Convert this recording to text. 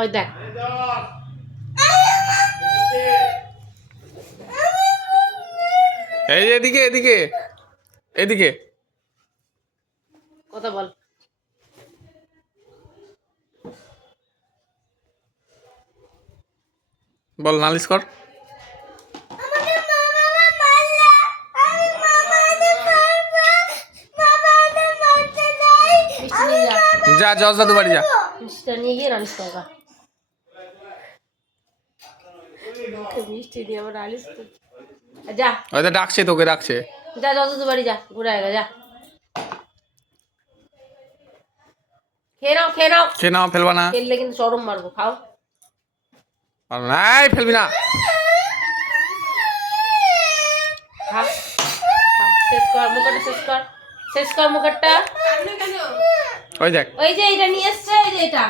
ওই দেখ এই যে এদিকে এদিকে এদিকে কথা বল। বল নালিশ কর। মিষ্টি নিয়ে যা, যা জজ দাদু বাড়ি যা। মিষ্টিটা নিয়ে গিয়ে নালিশ করবা। মিষ্টি নিয়ে আবার নালিশ করছে। যা হয়তো ডাকছে, তোকে ডাকছে। যা যত বাড়ি যা, ঘুরে আয় যা। খেয়ে নাও খেয়ে নাও, সে নাও, ফেলবা না। খেললে কিন্তু চরম মারবো, খাও। নাই ফেলবি না। খা খা, শেষ কর মুখটা, শেষ কর, শেষ কর মুখটা। ওই দেখ। ওই যে এটা নিয়ে এসছে, এই যে এটা